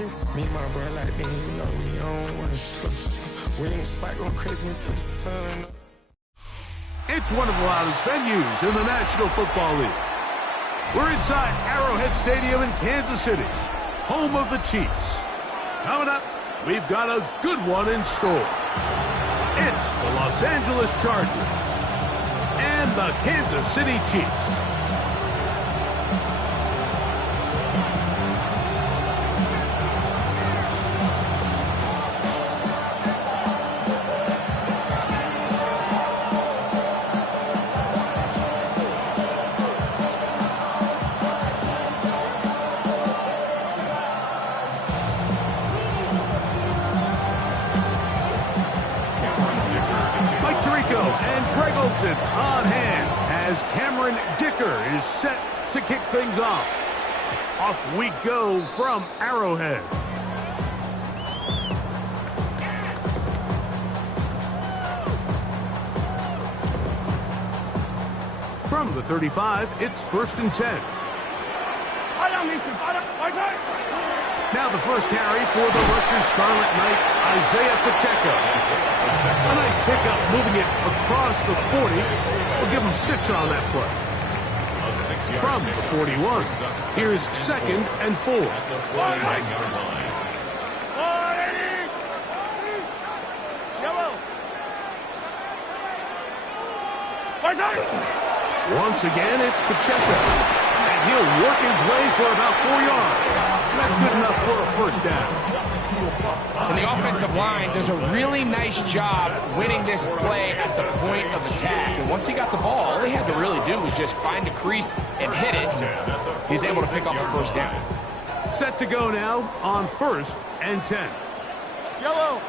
Me and my bro like me, you know we don't want to trust. We ain't spike going crazy until the sun. It's one of the loudest venues in the National Football League. We're inside Arrowhead Stadium in Kansas City, home of the Chiefs. Coming up, we've got a good one in store. It's the Los Angeles Chargers and the Kansas City Chiefs. On hand as Cameron Dicker is set to kick things off. Off we go from Arrowhead. From the 35, it's 1st and 10. Now the first carry for the Rutgers Scarlet Knight, Isaiah Pacheco. A nice pickup, moving it across the 40. We'll give him 6 on that play. From the 41, here's 2nd and 4. Once again, it's Pacheco. And he'll work his way for about 4 yards. That's good enough for a first down. And the offensive line does a really nice job winning this play at the point of attack. And once he got the ball, all he had to really do was just find a crease and hit it. He's able to pick up the first down. Set to go now on 1st and 10. Yellow.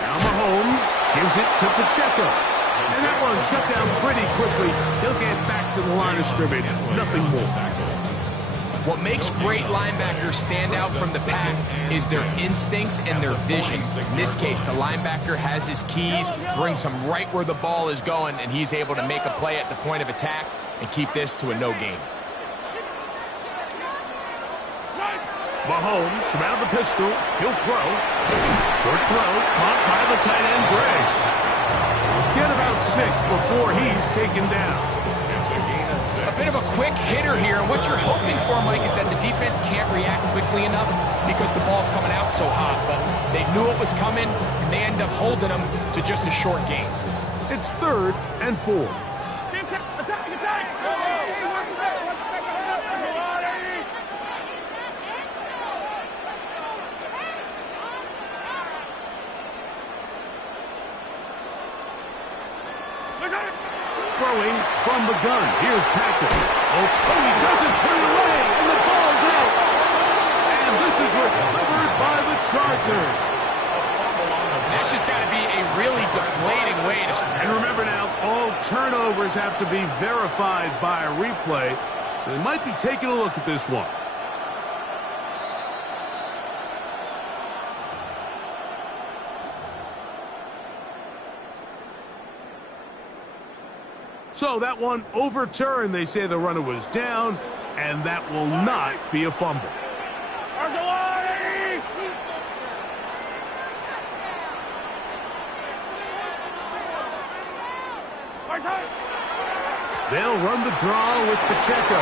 Now Mahomes gives it to Pacheco. And that one shut down pretty quickly. He'll get back to the line of scrimmage. Nothing more. What makes great linebackers stand out from the pack is their instincts and their vision. In this case, the linebacker has his keys, brings him right where the ball is going, and he's able to make a play at the point of attack and keep this to a no gain. Mahomes around the pistol. He'll throw. Short throw. Caught by the tight end, Gray. Get about 6 before he's taken down. A bit of a quick hitter here, and what you're hoping for, Mike, is that the defense can't react quickly enough because the ball's coming out so hot. But they knew it was coming, and they end up holding them to just a short gain. It's 3rd and 4. Throwing from the gun. Here's Patrick. Oh, he doesn't put it away, and the ball's out. And this is recovered by the Chargers. That's just got to be a really deflating way to start. And remember now, all turnovers have to be verified by a replay, so they might be taking a look at this one. So that one overturned. They say the runner was down, and that will not be a fumble. They'll run the draw with Pacheco.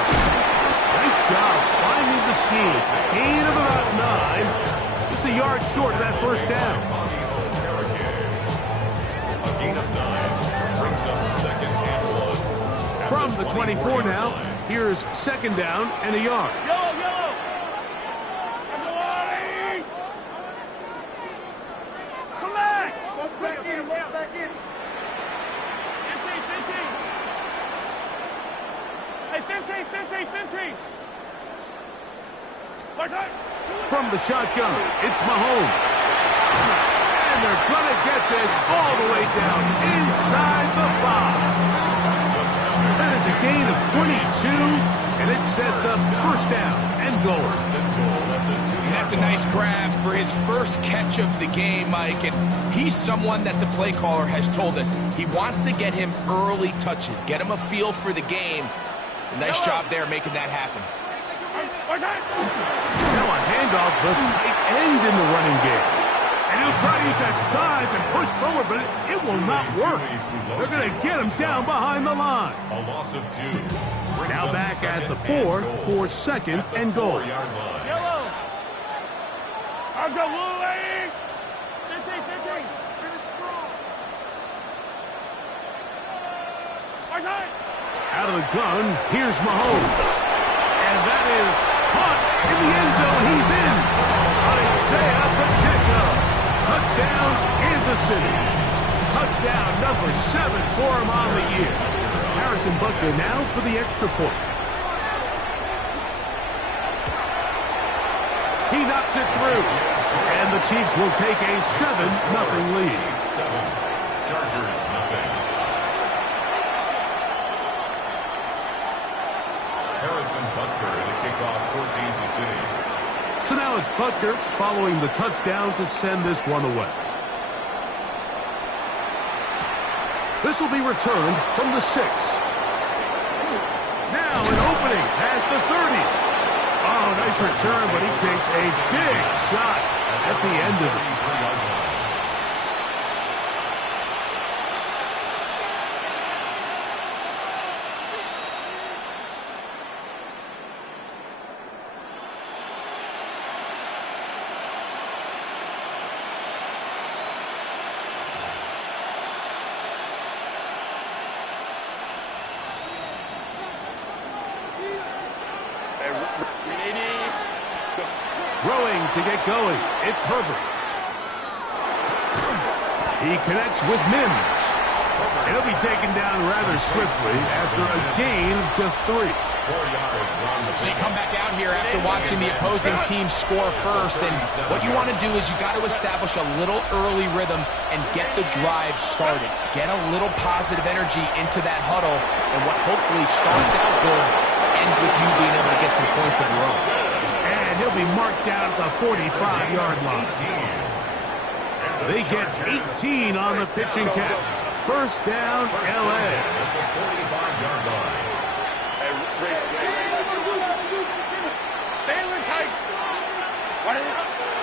Nice job finding the seam. Gain of about 9. Just a yard short of that first down. A gain of 9 brings up the 2nd and 1. From the 24 now, here's 2nd down and a yard. Come back! What's back in? What's back in? 15. From the shotgun, it's Mahomes. And they're going to get this all the way down inside the 5. That is a gain of 22, and it sets up 1st down and goal. That's a nice grab for his first catch of the game, Mike. And he's someone that the play caller has told us he wants to get him early touches, get him a feel for the game. Nice job there making that happen. Now a handoff, the tight end in the running game. And he'll try to use that size and push forward, but it will not work. They're going to get him down behind the line. A loss of 2. Now back at the 4 for second and goal. Yellow. I've got Willie. 15. Out of the gun, here's Mahomes. And that is caught in the end zone. He's in. Isaiah Pacheco. Touchdown, Kansas City. Touchdown number 7 for him on the year. Harrison Butker now for the extra point. He knocks it through. And the Chiefs will take a 7-0 lead. 7. Chargers, nothing. Harrison Butker to kick off for Kansas City. So now it's Butker following the touchdown to send this one away. This will be returned from the 6. Now an opening past the 30. Oh, nice return, but he takes a big shot at the end of it. Throwing to get going, it's Herbert. He connects with Mims. He'll be taken down rather swiftly after a gain of just 3. 4 yards on the So you come back out here after watching the opposing team score first, and what you want to do is you got to establish a little early rhythm and get the drive started. Get a little positive energy into that huddle, and what hopefully starts out good ends with you being able to get some points of your own. And he'll be marked down at the 45-yard line. They get 18 on the pitching catch. First down, L.A.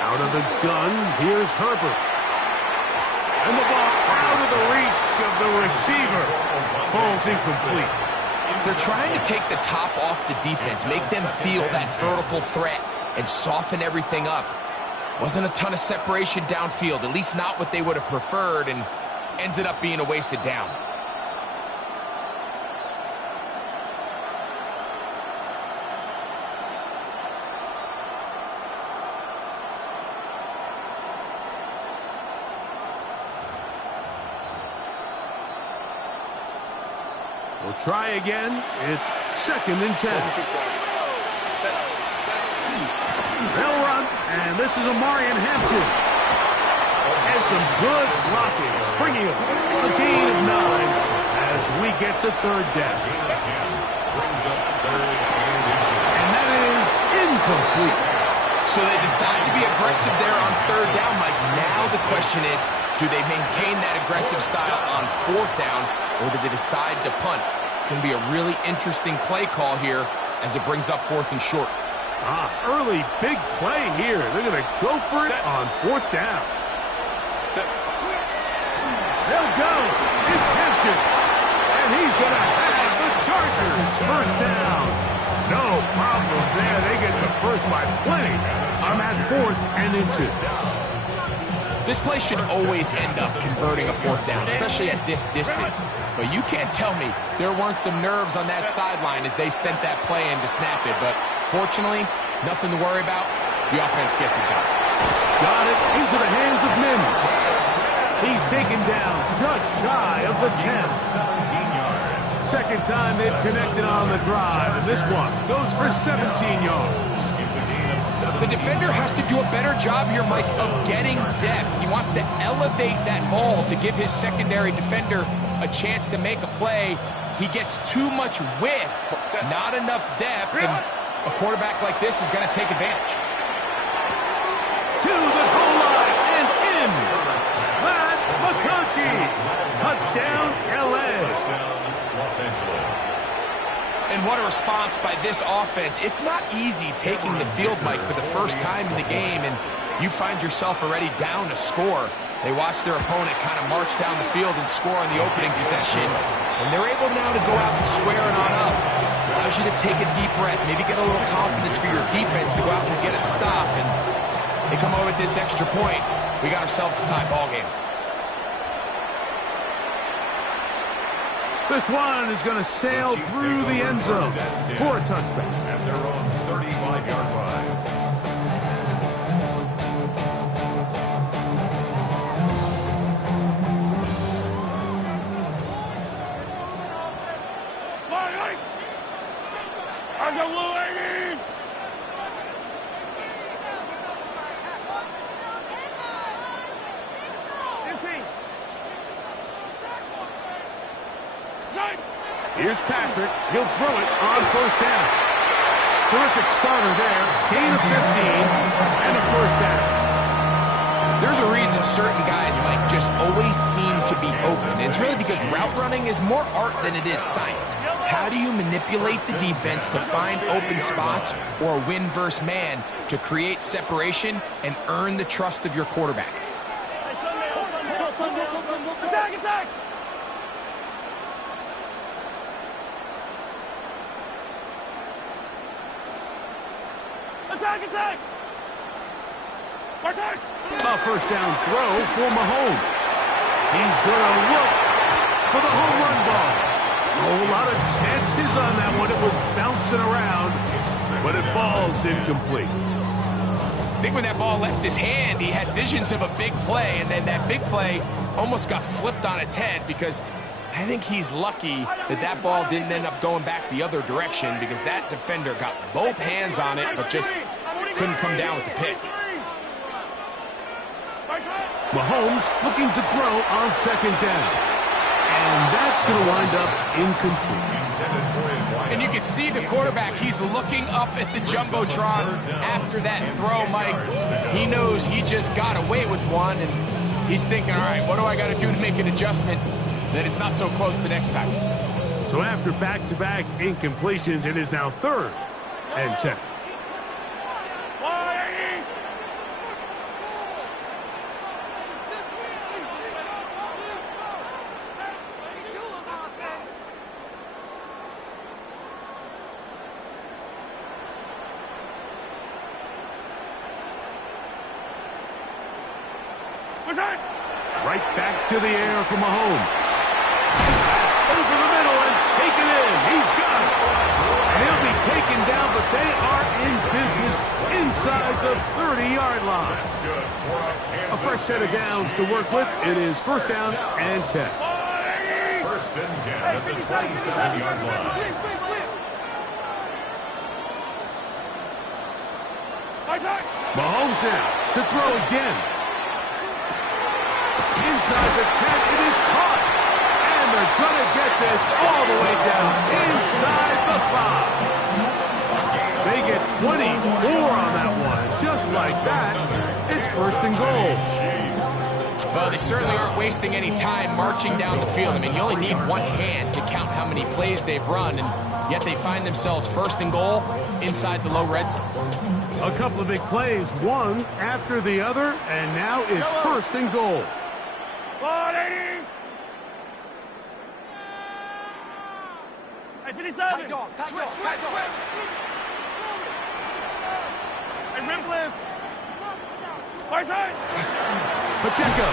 Out of the gun, here's Herbert. And the ball out of the reach of the receiver. Falls incomplete. They're trying to take the top off the defense, make them feel that vertical threat, and soften everything up. Wasn't a ton of separation downfield, at least not what they would have preferred, and ends up being a wasted down. We'll try again. It's second and 10. They'll run, and this is Amarian Hampton. And some good blocking, springing up a gain of 9 as we get to third down. Brings up third And that is incomplete. So they decide to be aggressive there on third down, Mike. Now the question is, do they maintain that aggressive style on fourth down, or do they decide to punt? It's going to be a really interesting play call here as it brings up 4th and short. Early big play here. They're going to go for it on fourth down. They'll go. It's Hampton. And he's going to have the Chargers first down. No problem there. They get the first by plenty on that 4th and inches. This play should always end up converting a 4th down, especially at this distance. But you can't tell me there weren't some nerves on that sideline as they sent that play in to snap it. But fortunately, nothing to worry about. The offense gets it done. Got it into the hands of Mims. He's taken down just shy of the 10. 17 yards. Second time they've connected on the drive, and this one goes for 17 yards. It's a gain of 7. The defender has to do a better job here, Mike, of getting depth. He wants to elevate that ball to give his secondary defender a chance to make a play. He gets too much width, not enough depth, and a quarterback like this is going to take advantage. Touchdown, LA. Touchdown, Los Angeles. And what a response by this offense. It's not easy taking the field, Mike, for the first time in the game, and you find yourself already down a score. They watch their opponent kind of march down the field and score on the opening possession, and they're able now to go out and square it on up. Allows you to take a deep breath, maybe get a little confidence for your defense to go out and get a stop, and they come over with this extra point. We got ourselves a tie ball game. This one is going to sail through the end zone for a touchback. At their own 35-yard line. Here's Patrick. He'll throw it on first down. Terrific starter there. Gain of 15 and a first down. There's a reason certain guys, Mike, just always seem to be open. It's really because route running is more art than it is science. How do you manipulate the defense to find open spots or win versus man to create separation and earn the trust of your quarterback? Attack, attack! Attack, attack! A first down throw for Mahomes. He's going to look for the home run ball. A whole lot of chances on that one. It was bouncing around, but it falls incomplete. I think when that ball left his hand, he had visions of a big play, and then that big play almost got flipped on its head because I think he's lucky that that ball didn't end up going back the other direction because that defender got both hands on it but just couldn't come down with the pick. Mahomes looking to throw on second down. And that's going to wind up incomplete. And you can see the quarterback, he's looking up at the Jumbotron after that throw, Mike. He knows he just got away with one, and he's thinking, all right, what do I got to do to make an adjustment that it's not so close the next time? So after back-to-back incompletions, it is now 3rd and 10. Right back to the air for Mahomes. Over the middle and taken in. He's got it. And he'll be taken down, but they are in business inside the 30-yard line. A fresh set of downs to work with. It is first down and 10. First and 10 at the 27-yard line. Mahomes now to throw again. Inside the 10, it is caught. And they're going to get this all the way down inside the 5. They get 24 on that one. Just like that, it's first and goal. Well, they certainly aren't wasting any time marching down the field. I mean, you only need one hand to count how many plays they've run, and yet they find themselves first and goal inside the low red zone. A couple of big plays, one after the other, and now it's first and goal. Hey, 57. Hey, rim cliff. Right side. Pacheco.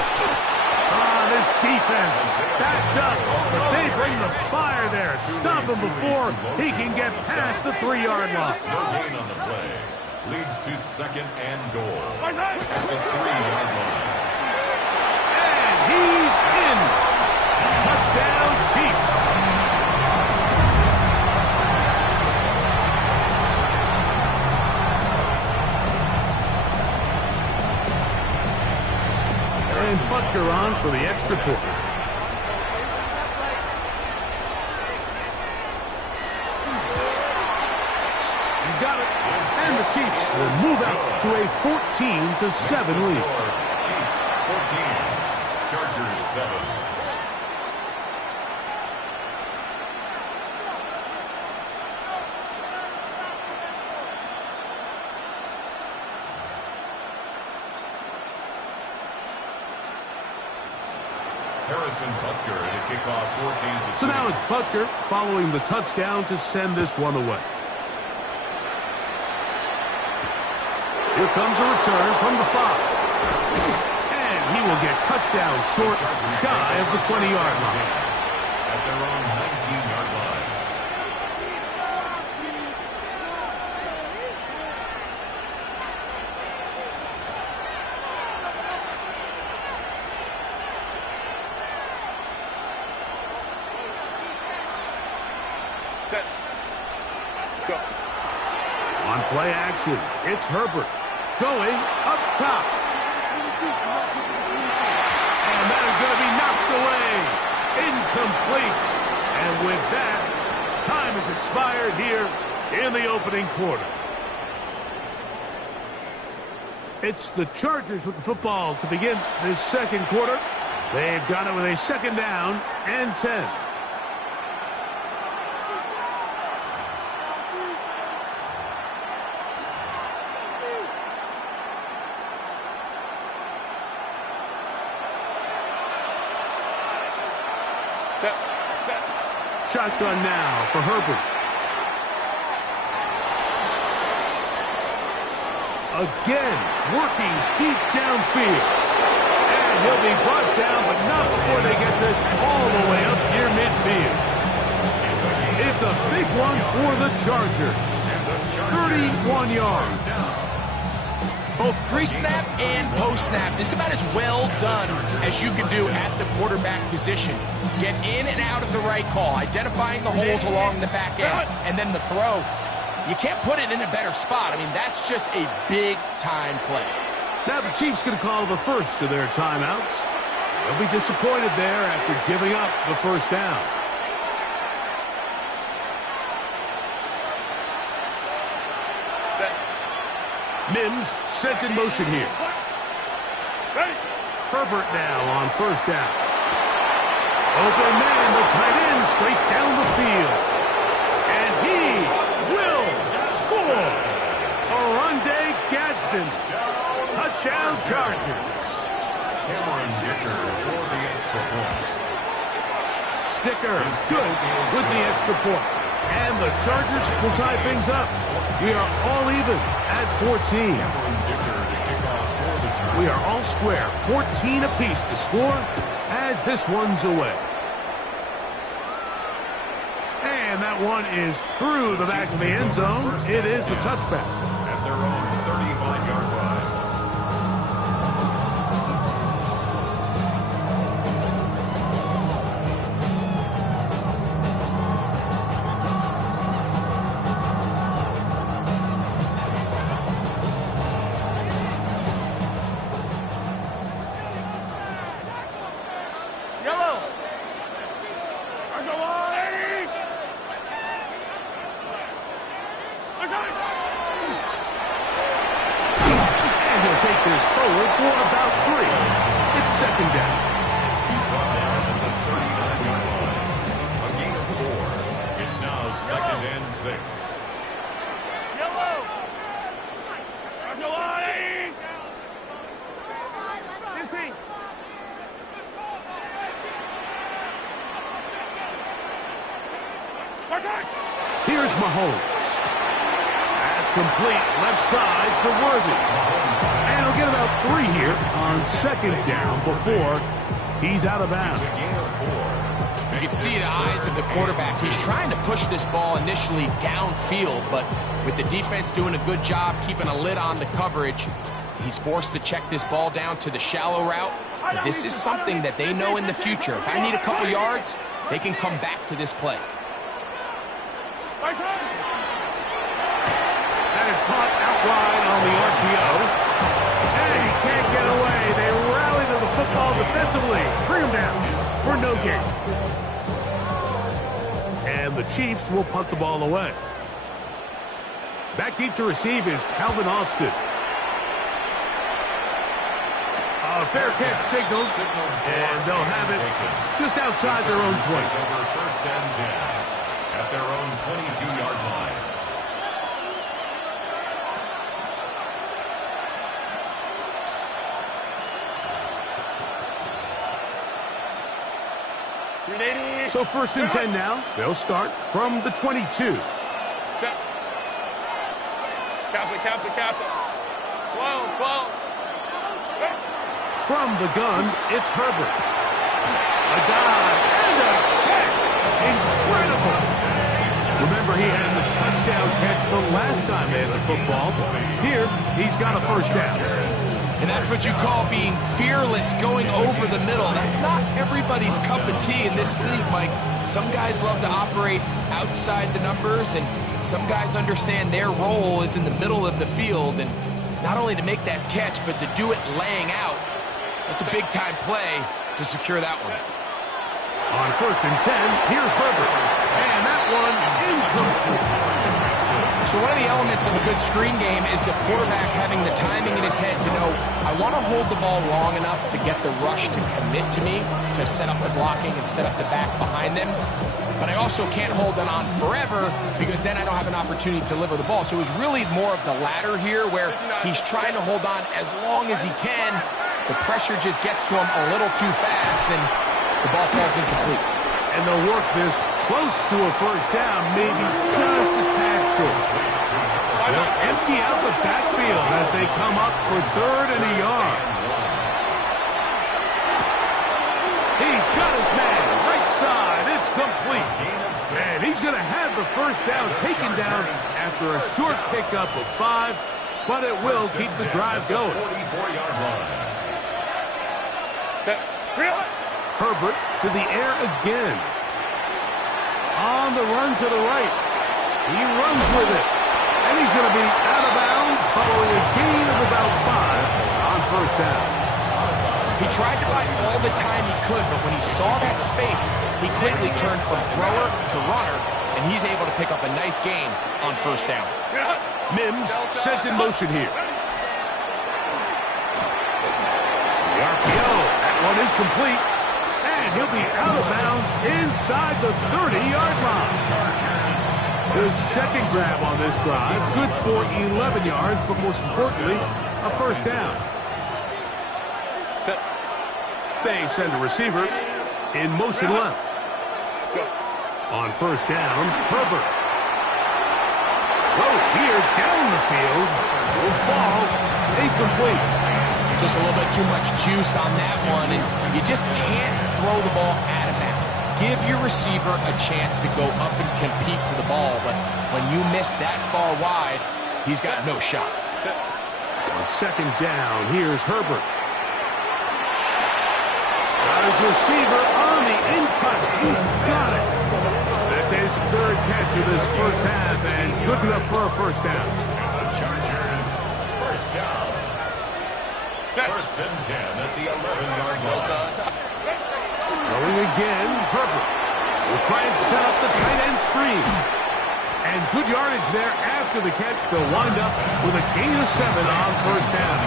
This defense backed up, but they bring the fire there. Stop him before he can get past the 3-yard line. No gain on the play. Leads to second and goal at the 3-yard line. And he's in. Touchdown, Chiefs. And Butker on for the extra point. He's got it. And the Chiefs will move out to a 14-7 lead. Chiefs 14, Chargers 7. Harrison Butker to kick off for Kansas City. So now it's Butker following the touchdown to send this one away. Here comes a return from the 5. And he will get cut down short, shy of the 20-yard line. At their own 19-yard line. On play action, it's Herbert going up top. And that is going to be knocked away. Incomplete. And with that, time has expired here in the opening quarter. It's the Chargers with the football to begin this second quarter. They've got it with a second down and 10. Shotgun now for Herbert. Again, working deep downfield. And he'll be brought down, but not before they get this all the way up near midfield. It's a big one for the Chargers. 31 yards. Both pre-snap and post-snap. This is about as well done as you can do at the quarterback position. Get in and out of the right call, identifying the holes along the back end, and then the throw. You can't put it in a better spot. I mean, that's just a big-time play. Now the Chiefs going to call the first of their timeouts. They'll be disappointed there after giving up the first down. Mims sent in motion here. Herbert now on first down. Open man, the tight end, straight down the field. And he will score. Oronde Gadsden. Touchdown Chargers. Cameron Dicker for the extra point. Dicker is good with the extra point. And the Chargers will tie things up. We are all even at 14. We are all square. 14 apiece to score as this one's away. And that one is through the back of the end zone. It is a touchback. At their own 35-yard line. Here's Mahomes. That's complete left side to Worthy. And he'll get about 3 here on second down before he's out of bounds. You can see the eyes of the quarterback. He's trying to push this ball initially downfield, but with the defense doing a good job keeping a lid on the coverage, he's forced to check this ball down to the shallow route. But this is something that they know in the future. If I need a couple yards, they can come back to this play. That is caught out wide on the RPO. And he can't get away. They rally to the football defensively. Bring him down for no gain. And the Chiefs will punt the ball away. Back deep to receive is Calvin Austin. A a fair catch signaled, and they'll have it just outside their own 20. Over first and 10 at their own 22-yard line. So first and 10 now. They'll start from the 22. Set. Cap it. 12. From the gun, it's Herbert. A dive and a catch. Incredible. Remember, he had the touchdown catch the last time they had the football. Here, he's got a first down. And that's what you call being fearless, going over the middle. That's not everybody's cup of tea in this league, Mike. Some guys love to operate outside the numbers, and some guys understand their role is in the middle of the field, and not only to make that catch, but to do it laying out. That's a big-time play to secure that one. On first and 10, here's Herbert. And that one incomplete. So one of the elements of a good screen game is the quarterback having the timing in his head to know, I want to hold the ball long enough to get the rush to commit to me, to set up the blocking and set up the back behind them. But I also can't hold it on forever because then I don't have an opportunity to deliver the ball. So it was really more of the latter here where he's trying to hold on as long as he can. The pressure just gets to him a little too fast and the ball falls incomplete. And they'll work this close to a first down, maybe just a tad short. They'll empty out the backfield as they come up for third and a yard. He's got his man, right side, it's complete. And he's going to have the first down taken down after a short pickup of 5, but it will keep the drive going. 44-yard line. Herbert to the air again. On the run to the right. He runs with it. And he's going to be out of bounds following a gain of about 5 on first down. He tried to buy all the time he could, but when he saw that space, he quickly turned from thrower to runner, and he's able to pick up a nice gain on first down. Mims sent in motion here. The RPO. That one is complete. And he'll be out of bounds inside the 30-yard line. His second grab on this drive, good for 11 yards, but most importantly, a first down. They send a receiver in motion left. On first down, Herbert. Throw here down the field. Will fall. Incomplete. Just a little bit too much juice on that one, and you just can't throw the ball out of bounds. Give your receiver a chance to go up and compete for the ball, but when you miss that far wide, he's got no shot. On second down, here's Herbert. Got his receiver on the in-cut. He's got it. That's his third catch of this first half, and good enough for a first down. The Chargers, first down. First and 10 at the 11-yard line. Throwing again, Herbert will try and set up the tight end screen. And good yardage there after the catch. They'll wind up with a gain of 7 on first down.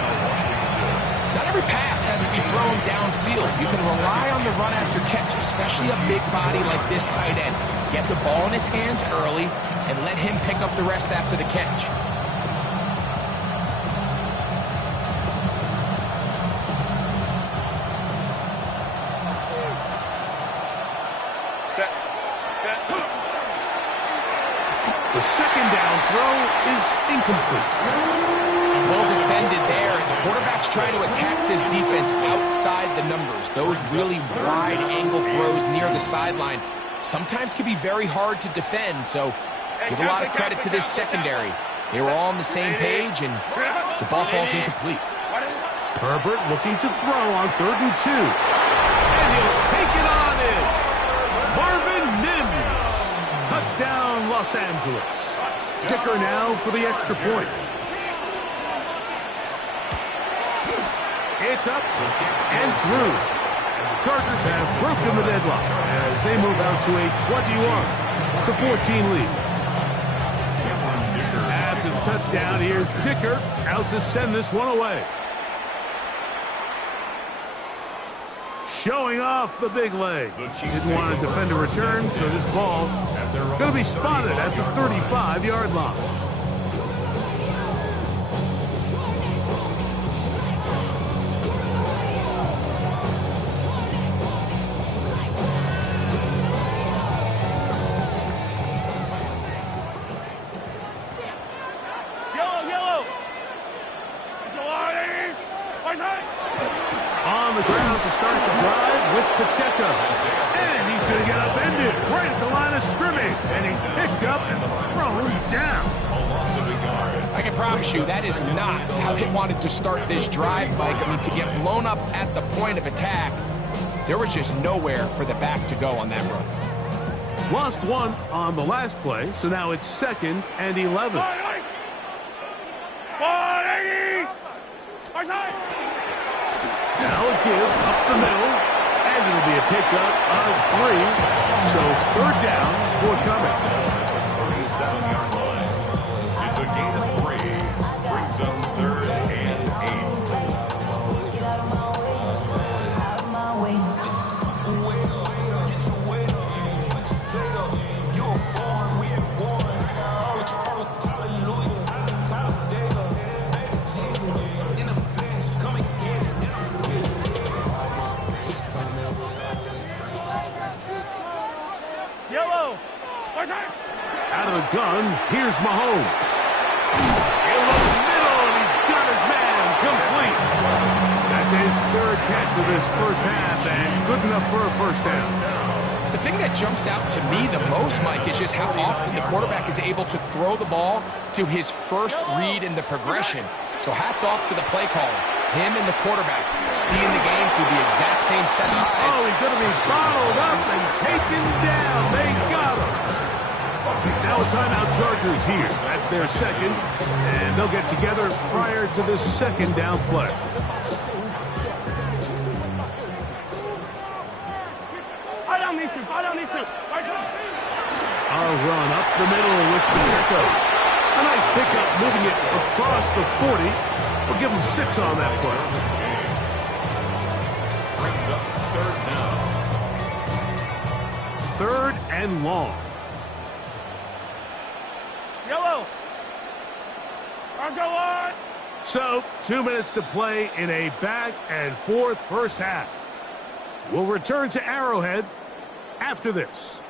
Not every pass has to be thrown downfield. You can rely on the run after catch, especially a big body like this tight end. Get the ball in his hands early and let him pick up the rest after the catch. The second down throw is incomplete. Well defended there. The quarterback's trying to attack this defense outside the numbers. Those really wide angle throws near the sideline sometimes can be very hard to defend, so give a lot of credit to this secondary. They were all on the same page, and the ball falls incomplete. Herbert looking to throw on 3rd and 2. And he'll take it on in. Marvin Mims. Touchdown, Los Angeles. Kicker now for the extra point. It's up and through. Chargers have broken the deadlock as they move out to a 21-14 lead. After the touchdown, here's Dicker out to send this one away. showing off the big leg. Didn't want to defend a return, so this ball going to be spotted at the 35-yard line. On the ground to start the drive with Pacheco. And he's going to get upended right at the line of scrimmage. And he's picked up and thrown down. I can promise you that is not how they wanted to start this drive, Mike. I mean, to get blown up at the point of attack, there was just nowhere for the back to go on that run. Lost one on the last play, so now it's 2nd and 11. Now a give up the middle, and it'll be a pickup of 3. So 3rd down forthcoming. 37-yard line. It's a gain of 3. Brings up 3rd and 8. Get out of my way. Out of the gun, here's Mahomes. In the middle, and he's got his man complete. That's his 3rd catch of this first half, and good enough for a 1st down. The thing that jumps out to me the most, Mike, is just how often the quarterback is able to throw the ball to his first read in the progression. So hats off to the play caller. Him and the quarterback seeing the game through the exact same set of eyes. Oh, he's going to be bottled up and taken down. They got him. Now a timeout Chargers here. That's their 2nd, and they'll get together prior to this 2nd down play. A run up the middle with Pacheco. A nice pickup moving it across the 40. We'll give him 6 on that play. Brings up 3rd down. 3rd and long. Yellow. Let's go on. So, 2 minutes to play in a back and forth first half. We'll return to Arrowhead after this.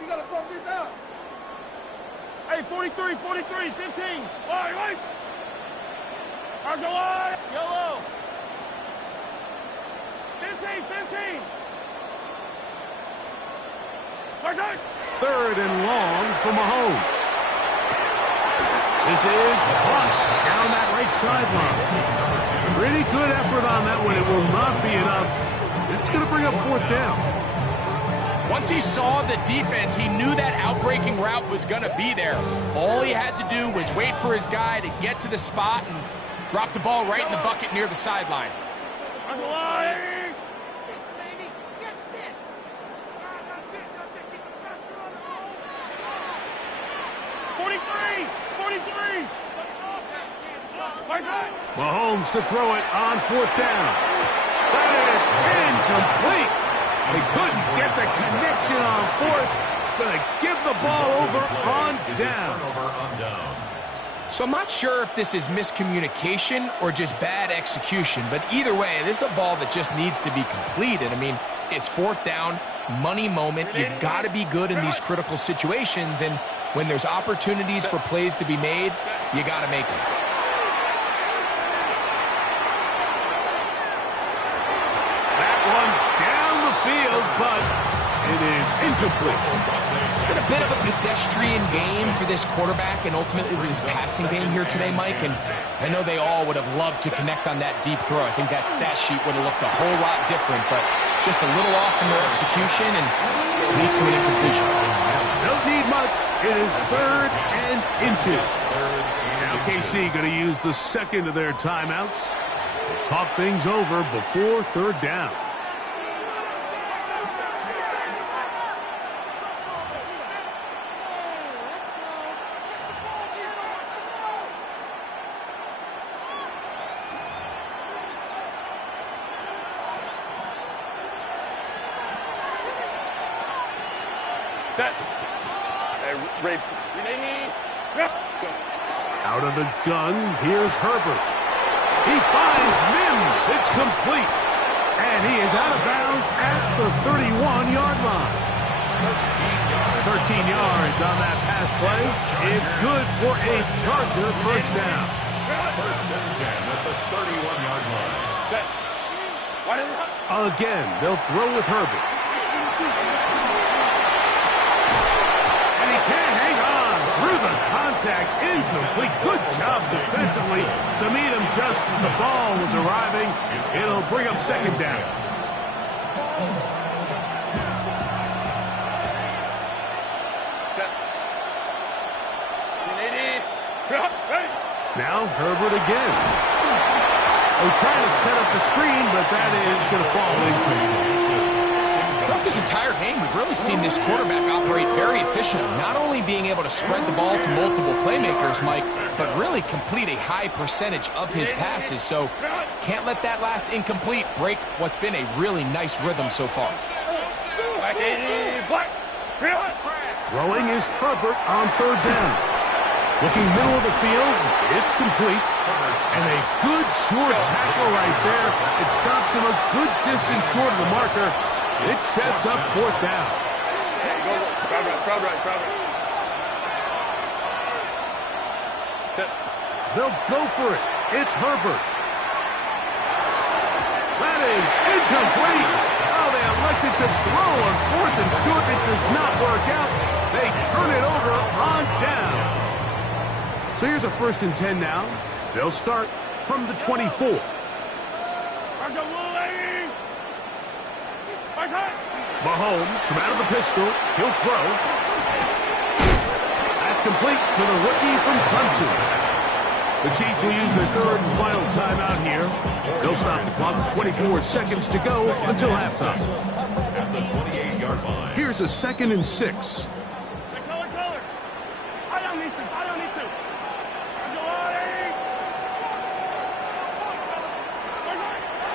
You gotta pump this out. Hey, 43, 15. Wait. Let's go on. Yellow. 15. 3rd and long for Mahomes. This is caught down that right sideline. Pretty good effort on that one. It will not be enough. It's going to bring up 4th down. Once he saw the defense, he knew that outbreaking route was going to be there. All he had to do was wait for his guy to get to the spot and drop the ball right in the bucket near the sideline. 43. Mahomes to throw it on 4th down. That is incomplete. They couldn't get the connection on 4th. Going to give the ball over on down. So I'm not sure if this is miscommunication or just bad execution, but either way, this is a ball that just needs to be completed. I mean, it's 4th down, money moment. You've got to be good in these critical situations, and when there's opportunities for plays to be made, you got to make them. That one down the field, but it is incomplete. It's been a bit of a pedestrian game for this quarterback and ultimately this passing game here today, Mike. And I know they all would have loved to connect on that deep throw. I think that stat sheet would have looked a whole lot different, but just a little off from their execution and leads to an incompletion. Don't need much. It is 3rd and inches. Now KC going to use the second of their timeouts to talk things over before 3rd down. Set. Ray. Out of the gun, here's Herbert. He finds Mims. It's complete. And he is out of bounds at the 31-yard line. 13 yards on that pass play. It's good for a Charger first down. First and 10 at the 31-yard line. Set. Again, they'll throw with Herbert. And he can't hang on through the contact. Incomplete. Good job defensively to meet him just as the ball was arriving. It'll bring up second down. Now Herbert again. They're trying to set up the screen, but that is going to fall incomplete. Throughout this entire game, we've really seen this quarterback operate very efficiently, not only being able to spread the ball to multiple playmakers, Mike, but really complete a high percentage of his passes. So can't let that last incomplete break what's been a really nice rhythm so far. Throwing is Herbert on third down. Looking middle of the field, it's complete. And a good short tackle right there. It stops him a good distance short of the marker. It sets up fourth down. They'll go for it. It's Herbert. That is incomplete. Oh, they elected to throw on fourth and short. It does not work out. They turn it over on down. So here's a first and 10 now. They'll start from the 24. Mahomes from out of the pistol. He'll throw. That's complete to the rookie from Clemson. The Chiefs will use their third and final timeout here. They'll stop the clock with 24 seconds to go until halftime. At the 28-yard line. Here's a second and 6.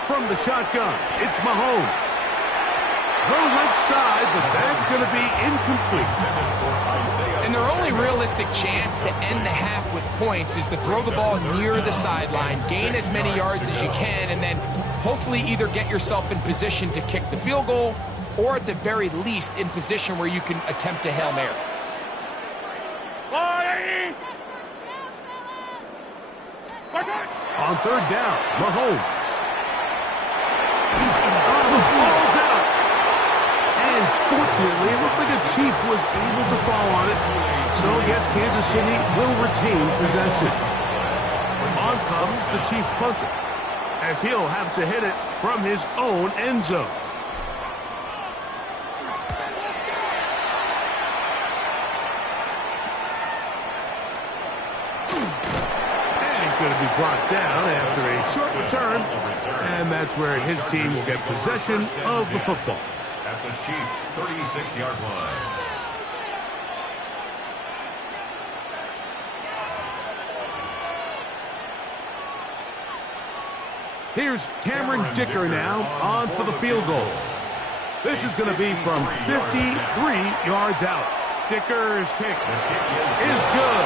From the shotgun, it's Mahomes. Throw left side, but that's going to be incomplete. And their only realistic chance to end the half with points is to throw the ball near the sideline, gain as many yards as you can, and then hopefully either get yourself in position to kick the field goal or at the very least in position where you can attempt a Hail Mary. On third down, Mahomes. Ball's out. And fortunately, it looked like a Chief was able to fall on it. So I guess Kansas City will retain possession. On comes the Chiefs punter, as he'll have to hit it from his own end zone. And he's going to be brought down after a short return. And that's where his team will get possession of the football. At the Chiefs' 36-yard line. Here's Cameron Dicker now on for the field goal. This is going to be from 53 yards out. Dicker's kick is good.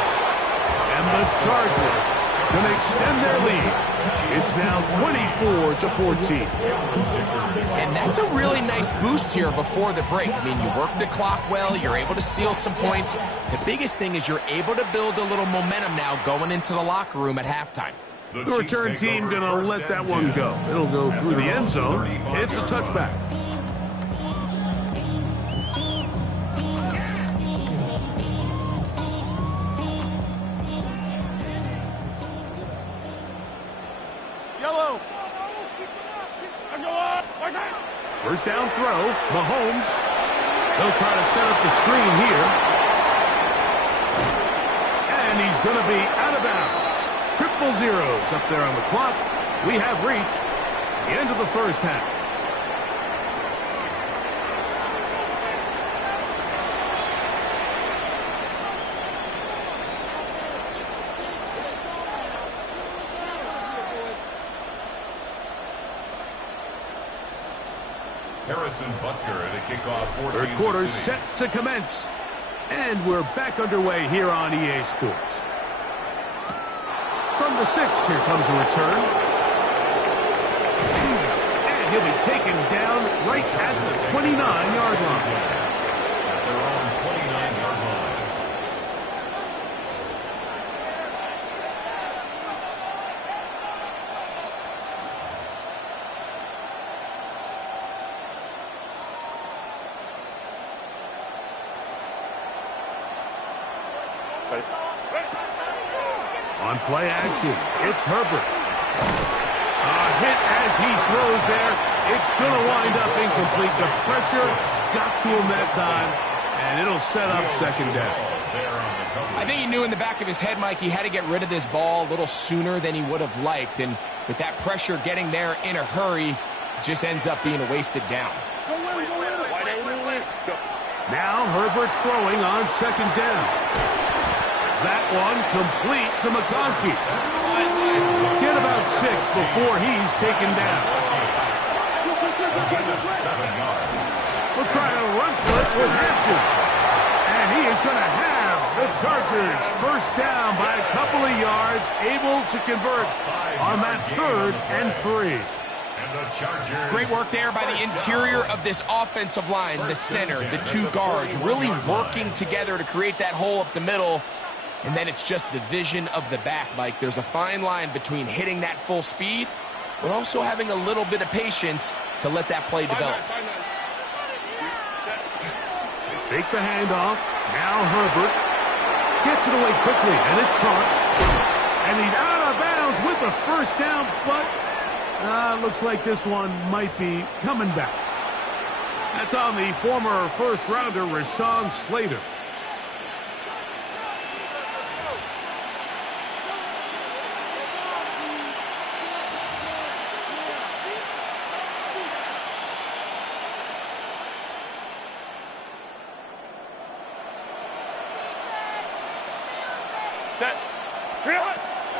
And the Chargers going to extend their lead. It's now 24-14. And that's a really nice boost here before the break. I mean, you work the clock well, you're able to steal some points. The biggest thing is you're able to build a little momentum now going into the locker room at halftime. The return team going to let that one go. It'll go through the end zone. It's a touchback. First down throw, Mahomes. They'll try to set up the screen here. And he's going to be out of bounds. Triple zeros up there on the clock. We have reached the end of the first half. Harrison Butker at a kickoff for Third quarter set to commence. And we're back underway here on EA Sports. From the 6, here comes a return. And he'll be taken down right at the 29-yard line. At their own 29-yard line. On play action, it's Herbert. A hit as he throws there. It's going to wind up incomplete. The pressure got to him that time, and it'll set up second down. I think he knew in the back of his head, Mike, he had to get rid of this ball a little sooner than he would have liked. And with that pressure getting there in a hurry, it just ends up being a wasted down. Now Herbert throwing on second down. That one complete to McConkey. Get about 6 before he's taken down. We'll try to run for it with Hampton. And he is going to have the Chargers first down by a couple of yards, able to convert on that 3rd and 3. Great work there by the interior of this offensive line, the center, the 2 guards, really working together to create that hole up the middle. And then it's just the vision of the back. Like, there's a fine line between hitting that full speed, but also having a little bit of patience to let that play develop. Fake the handoff. Now Herbert gets it away quickly, and it's caught. And he's out of bounds with the first down, but looks like this one might be coming back. That's on the former first-rounder, Rashawn Slater.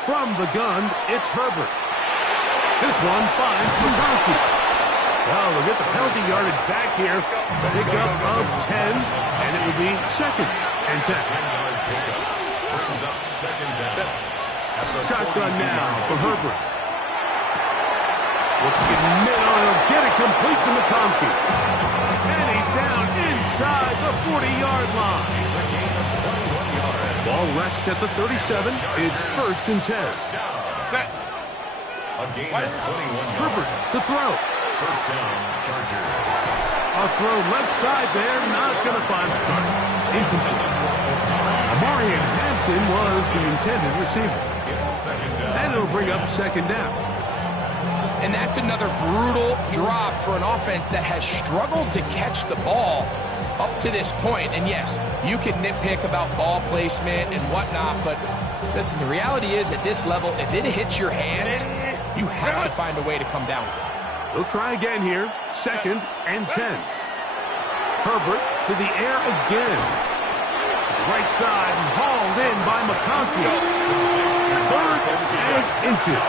From the gun, it's Herbert. This one finds McConkey. Well, we'll get the penalty yardage back here. Pickup of 10, and it will be 2nd and 10. Brings up second down. Shotgun now for Herbert. Looking middle, he'll get it complete to McConkey. And he's down inside the 40-yard line. Ball rests at the 37. It's 1st and 10. A gain of 21 Herbert to throw. First down, Charger. A throw left side there, not going to find the target. Incomplete. Amarian Hampton was the intended receiver. And it'll bring up second down. And that's another brutal drop for an offense that has struggled to catch the ball up to this point. And yes, you can nitpick about ball placement and whatnot, but listen, the reality is at this level, if it hits your hands, you have to find a way to come down with it. They'll try again here. 2nd and 10. Herbert to the air again. Right side hauled in by McConkey. 3rd and inches.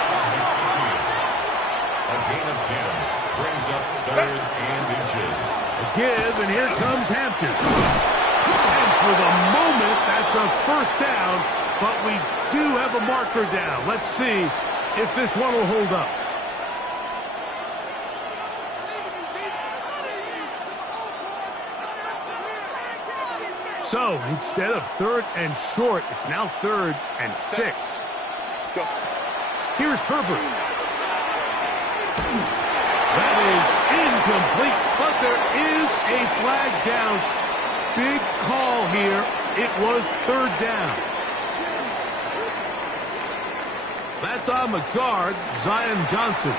A gain of 10 brings up 3rd and inches. A give, and here comes Hampton. And for the moment, that's a first down, but we do have a marker down. Let's see if this one will hold up. So instead of 3rd and short, it's now 3rd and 6. Here's Herbert. That is incomplete, but there is a flag down. Big call here. It was 3rd down. That's on the guard, Zion Johnson.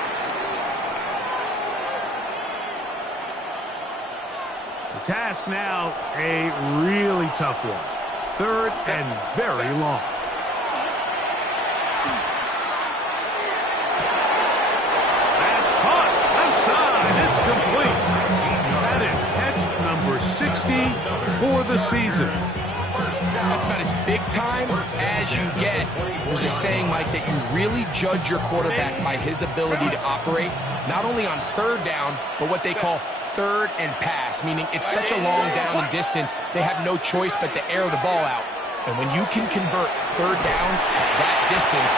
The task now, a really tough one. 3rd and very long. That's caught. Left side. It's complete. That is catch number 60 for the season. That's about as big time as you get. There's a saying, Mike, that you really judge your quarterback by his ability to operate, not only on 3rd down, but what they call third and pass, meaning it's such a long down and distance, they have no choice but to air the ball out. And when you can convert third downs at that distance,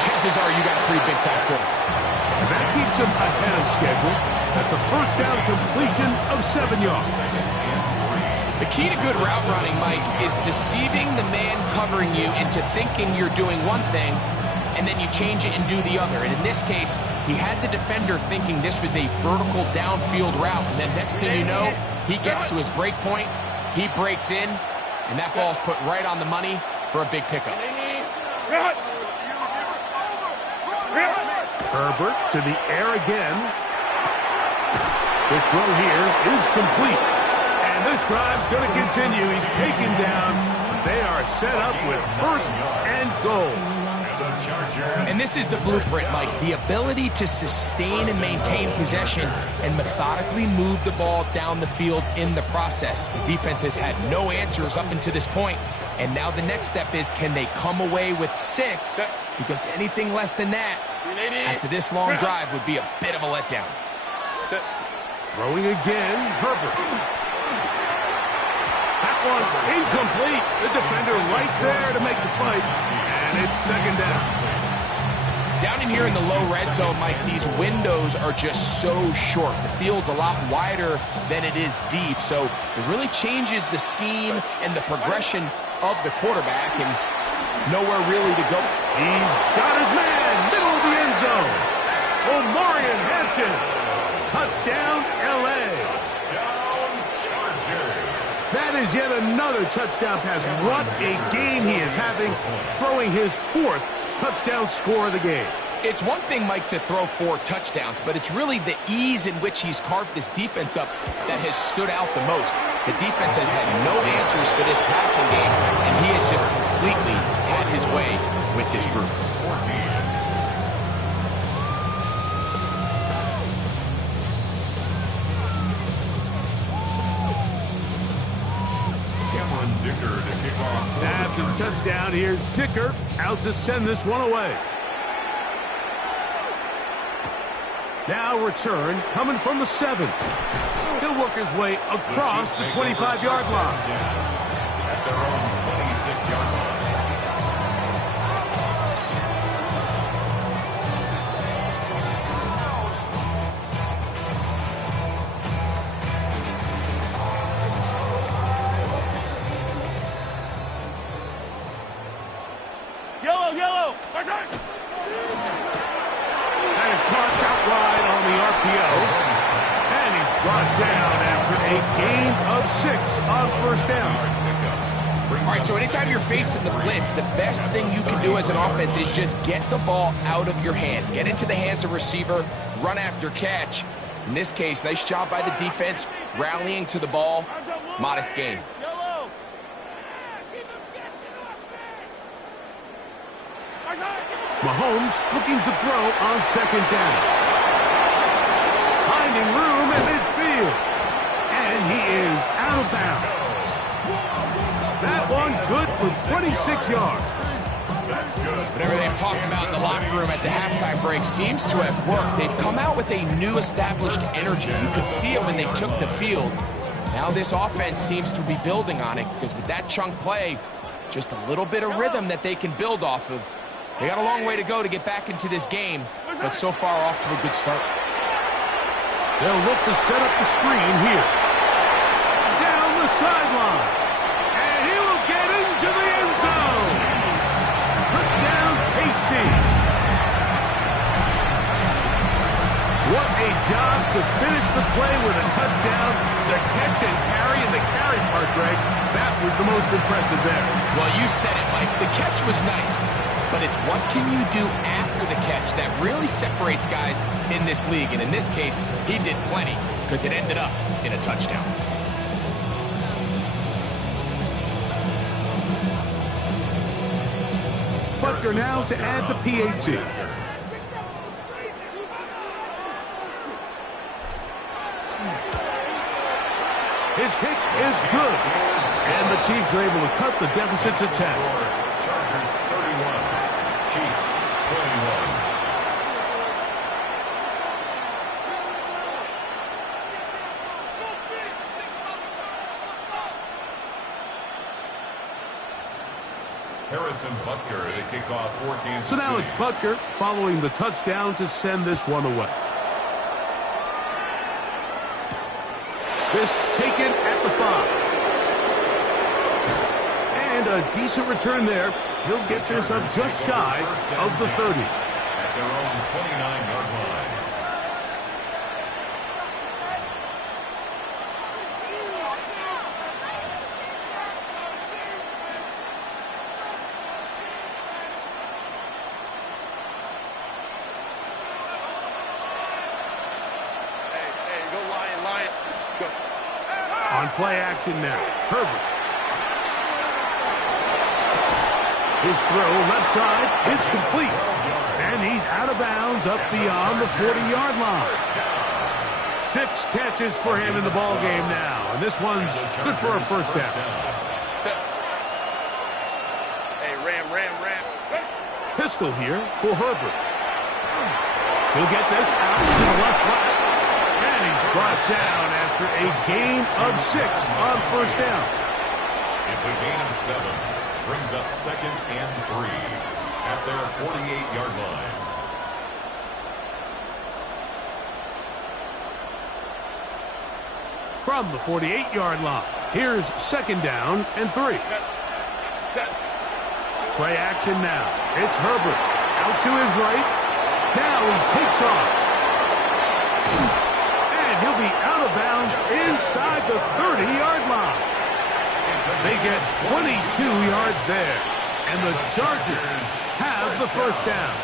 chances are you got a pretty big-time quarter. And that keeps him ahead of schedule. That's a first down completion of 7 yards. The key to good route running, Mike, is deceiving the man covering you into thinking you're doing one thing, and then you change it and do the other. And in this case, he had the defender thinking this was a vertical downfield route, and then next thing you know, he gets to his break point, he breaks in, and that ball's put right on the money for a big pickup. Herbert to the air again. The throw here is complete. And this drive's going to continue. He's taken down. They are set up with first and goal. And this is the blueprint, Mike. The ability to sustain and maintain possession and methodically move the ball down the field in the process. The defense has had no answers up until this point. And now the next step is, can they come away with 6? Because anything less than that, after this long drive, would be a bit of a letdown. Throwing again, Herbert. That one incomplete. The defender right there to make the fight. And it's second down. Down in here in the low red zone, Mike, these windows are just so short. The field's a lot wider than it is deep, so it really changes the scheme and the progression of the quarterback, and nowhere really to go. He's got his man, middle of the end zone. Omarion Hampton. Touchdown, L.A. That is yet another touchdown pass. What a game he is having, throwing his 4th touchdown score of the game. It's one thing, Mike, to throw 4 touchdowns, but it's really the ease in which he's carved this defense up that has stood out the most. The defense has had no answers for this passing game, and he has just completely had his way with this group. After the touchdown, here's Dicker out to send this one away. Now return coming from the 7. He'll work his way across the 25-yard line. At their own 26-yard line. Yellow! That is caught out wide on the RPO. And he's brought down after a gain of 6 on first down. All right, so anytime you're facing the blitz, the best thing you can do as an offense is just get the ball out of your hand. Get into the hands of receiver, run after catch. In this case, nice job by the defense, rallying to the ball. Modest gain. Mahomes looking to throw on second down. Finding room in midfield. And he is out of bounds. That one good for 26 yards. Whatever they've talked about in the locker room at the halftime break seems to have worked. They've come out with a new established energy. You could see it when they took the field. Now this offense seems to be building on it, because with that chunk play, just a little bit of rhythm that they can build off of. They got a long way to go to get back into this game, but so far off to a good start. They'll look to set up the screen here. Down the sideline. And he will get into the end zone. Touchdown, KC. What a job to finish the play with a touchdown. The catch and carry, and the carry part, Greg, that was the most impressive there. Well, you said it, Mike. The catch was nice, but it's what can you do after the catch that really separates guys in this league. And in this case, he did plenty, because it ended up in a touchdown. Butker now to add the PAT. His kick is good. And the Chiefs are able to cut the deficit to 10. Chargers 31, Chiefs 21. Harrison Butker to kick off for Kansas So now City. it's Butker following the touchdown to send this one away. This taken at the 5. And a decent return there. He'll get this up just shy of the 30. At their own 29-yard line. On play action now, Herbert. His throw left side is complete. And he's out of bounds up beyond the 40-yard line. 6 catches for him in the ball game now. And this one's good for a first down. Hey, Ram. Pistol here for Herbert. He'll get this out to the left flat. And he's brought down after a gain of 6 on first down. It's a gain of 7. Brings up 2nd and 3 at their 48-yard line. From the 48-yard line, here's 2nd down and 3. Play action now. It's Herbert. Out to his right. Now he takes off. And he'll be out of bounds inside the 30-yard line. They get 22 yards there. And the Chargers have the first down.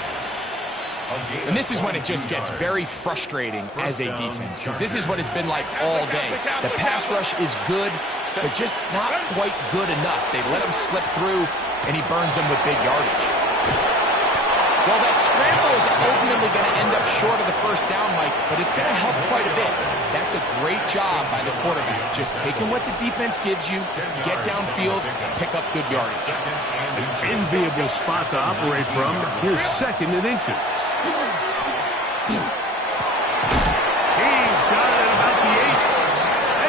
And this is when it just gets very frustrating as a defense, because this is what it's been like all day. The pass rush is good, but just not quite good enough. They let him slip through, and he burns them with big yardage. Well, that scramble is ultimately going to end up short of the first down, Mike, but it's going to help quite a bit. That's a great job by the quarterback, just taking what the defense gives you, get downfield, pick up good yardage. An enviable spot to operate from. Here's 2nd and inches. He's got it at about the 8.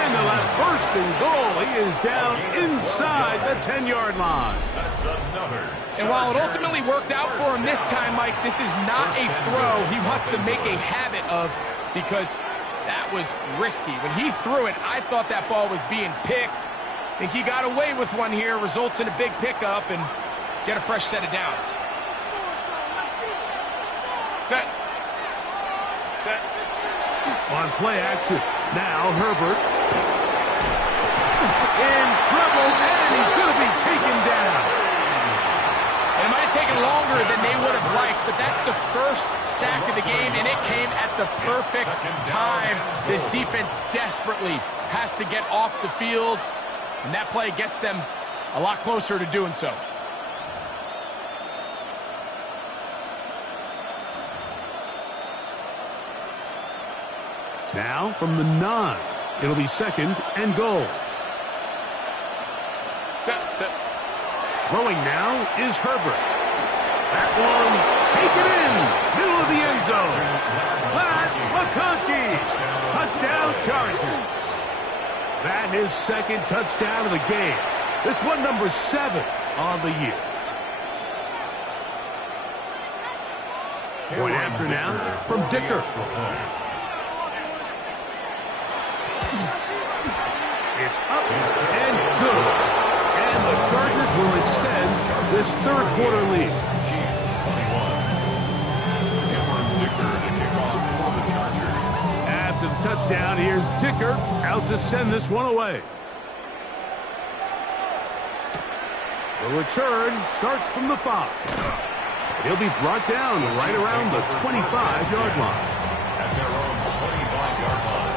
And they'll have 1st and goal. He is down inside the 10-yard line. That's another. And while it ultimately worked out for him this time, Mike, this is not a throw he wants to make a habit of, because that was risky. When he threw it, I thought that ball was being picked. I think he got away with one here, results in a big pickup, and get a fresh set of downs. Set. Set. On play action, now Herbert. In trouble, and he's going to be taken down. And it might have taken longer than they would have liked, but that's the first sack of the game, and it came at the perfect time. This defense desperately has to get off the field, and that play gets them a lot closer to doing so. Now from the 9, it'll be 2nd and goal. Set. Throwing now is Herbert. That one taken in, middle of the end zone. Matt McConkey, touchdown Chargers. That his 2nd touchdown of the game. This one number 7 on the year. Point after now from Dicker. It's up and good. And the Chargers will extend this 3rd quarter lead. After the touchdown, here's Dicker out to send this one away. The return starts from the 5. He'll be brought down right around the 25-yard line. At their own 25-yard line.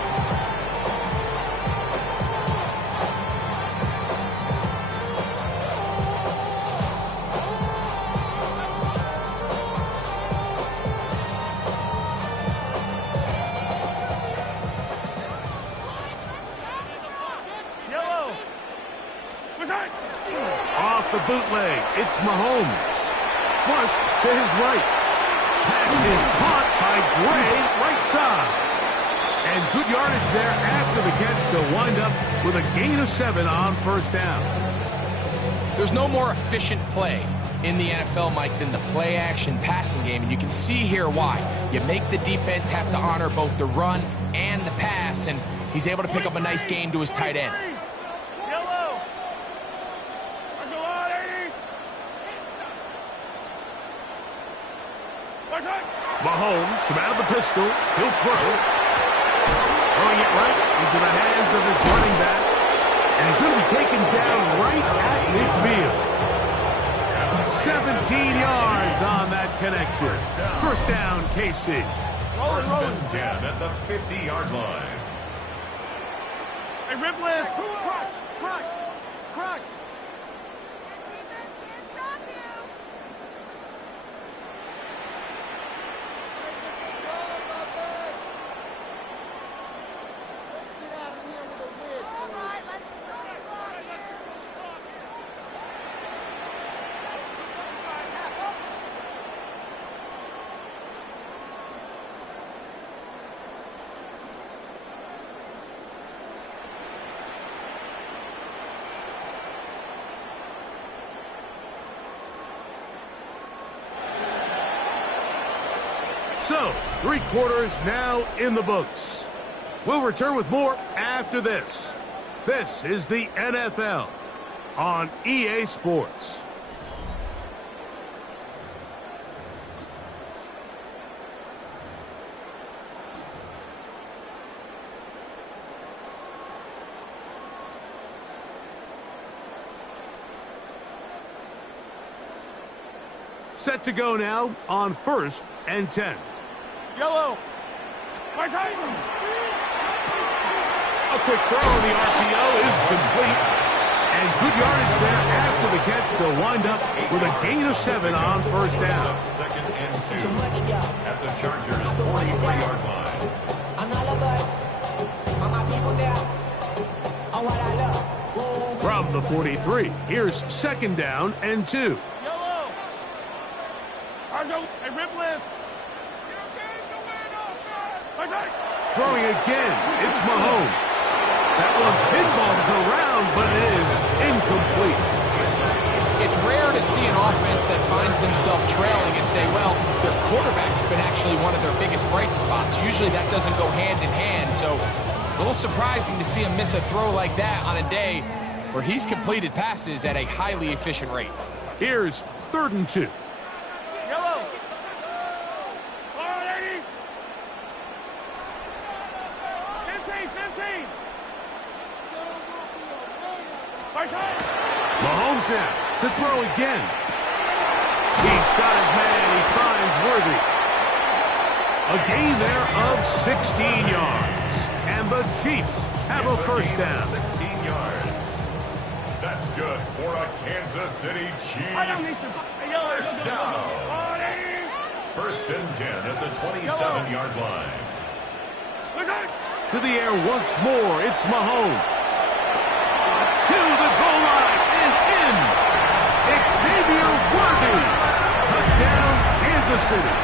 Off the bootleg, it's Mahomes. Flush to his right. Pass is caught by Gray, right side. And good yardage there after the catch to wind up with a gain of 7 on first down. There's no more efficient play in the NFL, Mike, than the play-action passing game, and you can see here why. You make the defense have to honor both the run and the pass, and he's able to pick up a nice gain to his tight end. Yellow. Let's go on, 80. Mahomes from out of the pistol. He'll throw. Throwing it right into the hands of his running back. And he's going to be taken down right at midfield. 17 yards on that connection. First down, KC. First and 10 at the 50-yard line. Hey, Ripley. Crunch, crunch, crunch. So, 3 quarters now in the books. We'll return with more after this. This is the NFL on EA Sports. Set to go now on 1st and 10. Yellow. My time. A quick throw on the RPO is complete. And good yardage there after the catch. They'll wind up with a gain of 7 on 1st down. 2nd and 2 at the Chargers' 43-yard line. From the 43, here's 2nd down and 2. Yellow. Hey, Ripley. My time. Throwing again, it's Mahomes. That one pinballs around, but it is incomplete. It's rare to see an offense that finds themselves trailing and say, well, their quarterback's been actually one of their biggest bright spots. Usually that doesn't go hand in hand, so it's a little surprising to see him miss a throw like that on a day where he's completed passes at a highly efficient rate. Here's 3rd and 2. Yellow. On, 80. 15. My time. Mahomes now to throw again. He's got his man. He finds Worthy. A gain there of 16 yards. And the Chiefs have a 1st down. 16 yards. That's good for a Kansas City Chiefs. I don't need to. Yellow. 1st down. On, 80. 1st and 10 at the 27-yard line. My time. To the air once more, it's Mahomes. To the goal line and in. Xavier Worthy. Touchdown, Kansas City.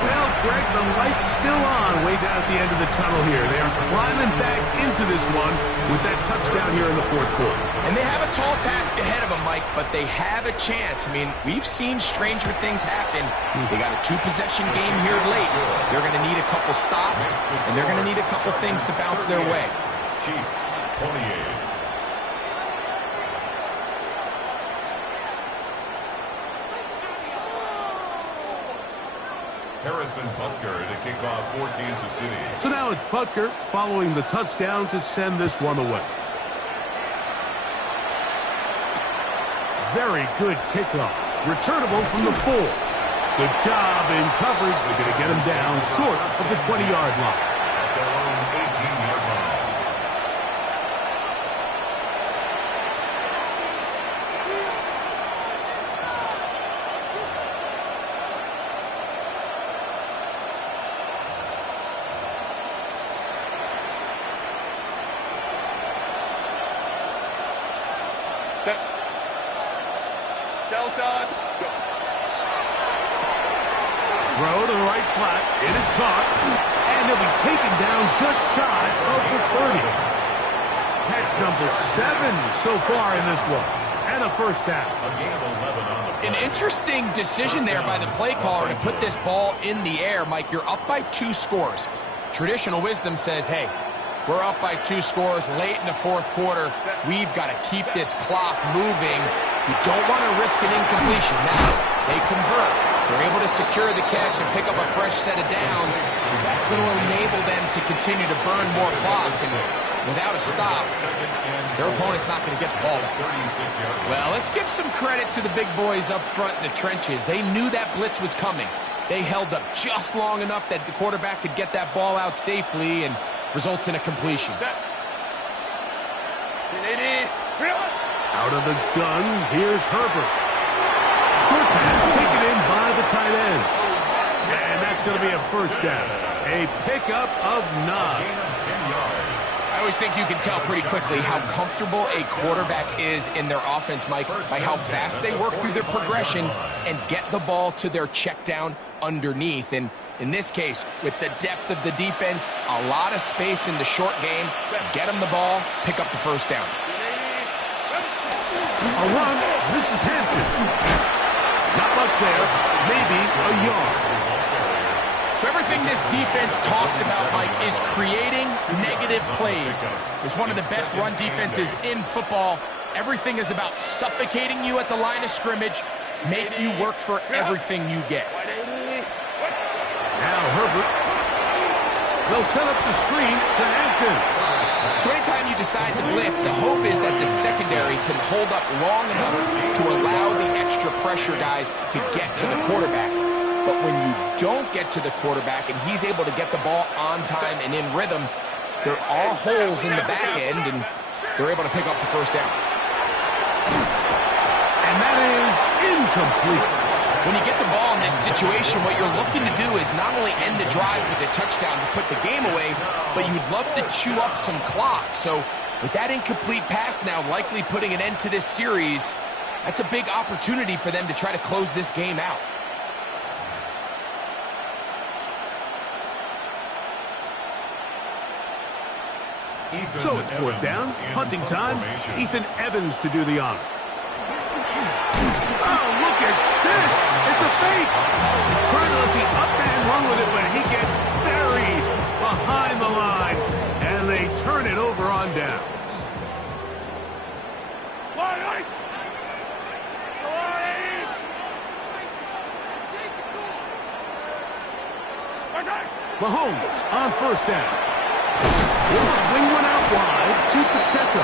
Well, Greg, the light's still on way down at the end of the tunnel here. They are climbing back into this one with that touchdown here in the 4th quarter. And they have a tall task ahead of them, Mike, but they have a chance. I mean, we've seen stranger things happen. They got a 2-possession game here late. They're going to need a couple stops, and they're going to need a couple things to bounce their way. Chiefs, 28. Harrison Butker to kick off for Kansas City. So now it's Butker following the touchdown to send this one away. Very good kickoff. Returnable from the 4. Good job in coverage. They're going to get him down short of the 20-yard line. At their own 18-yard line. Throw to the right flat. It is caught. And he'll be taken down just shy of the 30. Catch That's number 7 so far in this one. And a first down. A gain of 11 on the play. An interesting decision there by the play caller to put this ball in the air. Mike, you're up by 2 scores. Traditional wisdom says, hey, we're up by 2 scores late in the fourth quarter. We've got to keep this clock moving. You don't want to risk an incompletion. Now, they convert. They're able to secure the catch and pick up a fresh set of downs. That's going to enable them to continue to burn more clock. And without a stop, their opponent's not going to get the ball back. Well, let's give some credit to the big boys up front in the trenches. They knew that blitz was coming. They held up just long enough that the quarterback could get that ball out safely and results in a completion. Out of the gun, here's Herbert. Short pass taken in by the tight end. And that's going to be a first down. A pickup of 9. I always think you can tell pretty quickly how comfortable a quarterback is in their offense, Mike, by how fast they work through their progression and get the ball to their check down underneath. And in this case, with the depth of the defense, a lot of space in the short game, get them the ball, pick up the first down. A run. This is Hampton. Not much there. Maybe a yard. So everything this defense talks about, Mike, is creating negative plays. It's one of the best run defenses in football. Everything is about suffocating you at the line of scrimmage, make you work for everything you get. Now Herbert. They'll set up the screen to Hampton. So anytime you decide to blitz, the hope is that the secondary can hold up long enough to allow the extra pressure guys to get to the quarterback. But when you don't get to the quarterback and he's able to get the ball on time and in rhythm, there are holes in the back end, and they're able to pick up the first down. And that is incomplete. When you get the ball in this situation, what you're looking to do is not only end the drive with a touchdown to put the game away, but you'd love to chew up some clock. So with that incomplete pass now likely putting an end to this series, that's a big opportunity for them to try to close this game out. So it's fourth down, hunting time. Ethan Evans to do the honor. Oh, look at this! It's a fake! Trying to let the up man run with it, but he gets buried behind the line, and they turn it over on downs. Mahomes on first down. He'll swing one out wide to Pacheco.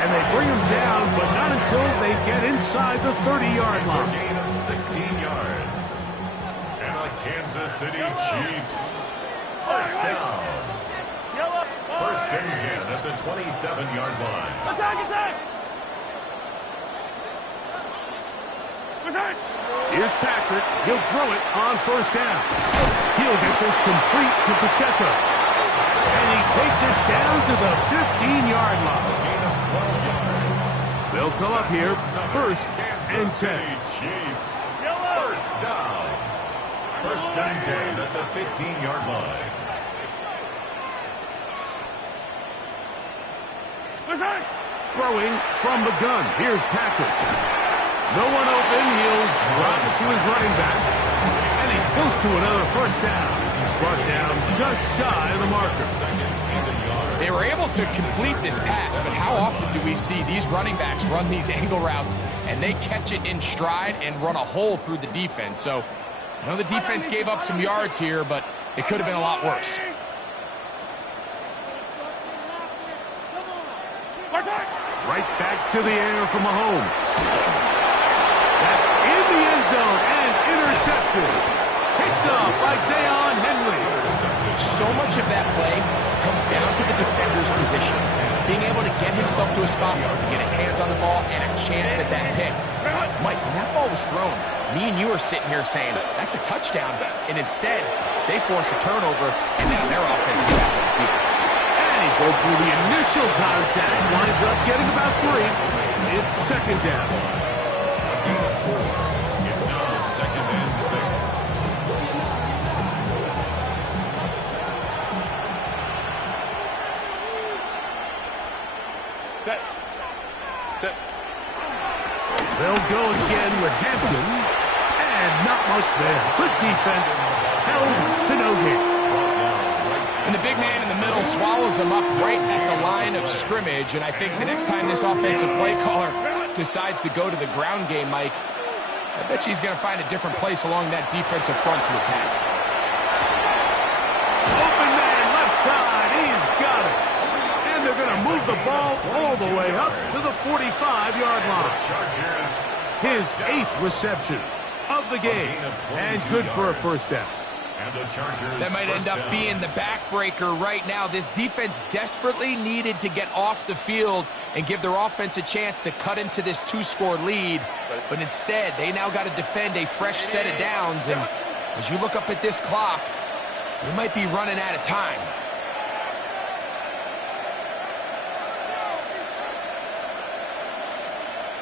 And they bring him down, but not until they get inside the 30-yard line. A gain of 16 yards. And the Kansas City Chiefs. First down. First and 10 at the 27-yard line. Attack! Here's Patrick. He'll throw it on first down. He'll get this complete to Pacheco. And he takes it down to the 15-yard line. Gain of 12 yards. They'll come up here first and 10. Chiefs. First down. First and 10 at the 15-yard line. Throwing from the gun. Here's Patrick. No one open. He'll drop it to his running back. And he's close to another first down. He's brought down just shy of the marker. They were able to complete this pass, but how often do we see these running backs run these angle routes and they catch it in stride and run a hole through the defense? So I know the defense gave up some yards here, but it could have been a lot worse. Right back to the air for Mahomes. That's in the end zone and intercepted. Picked off by Deion Henley. So much of that play comes down to the defender's position. Being able to get himself to a spot to get his hands on the ball and a chance at that pick. Mike, when that ball was thrown, me and you are sitting here saying, that's a touchdown. And instead, they force a turnover, and now their offense is out of the field. And he broke through the initial contact, winds up getting about 3. It's second down. It's now second and 6. They'll go again with Hampton. And not much there. Good defense. Held to no gain. And the big man in the middle swallows him up right at the line of scrimmage. And I think the next time this offensive play caller decides to go to the ground game, Mike, I bet you he's going to find a different place along that defensive front to attack. Open man, left side. He's got it. And they're going to move the ball all the way up to the 45-yard line. His 8th reception of the game. And good for a first down. That might end up being the backbreaker right now. This defense desperately needed to get off the field and give their offense a chance to cut into this 2-score lead. But instead, they now got to defend a fresh set of downs. And as you look up at this clock, they might be running out of time.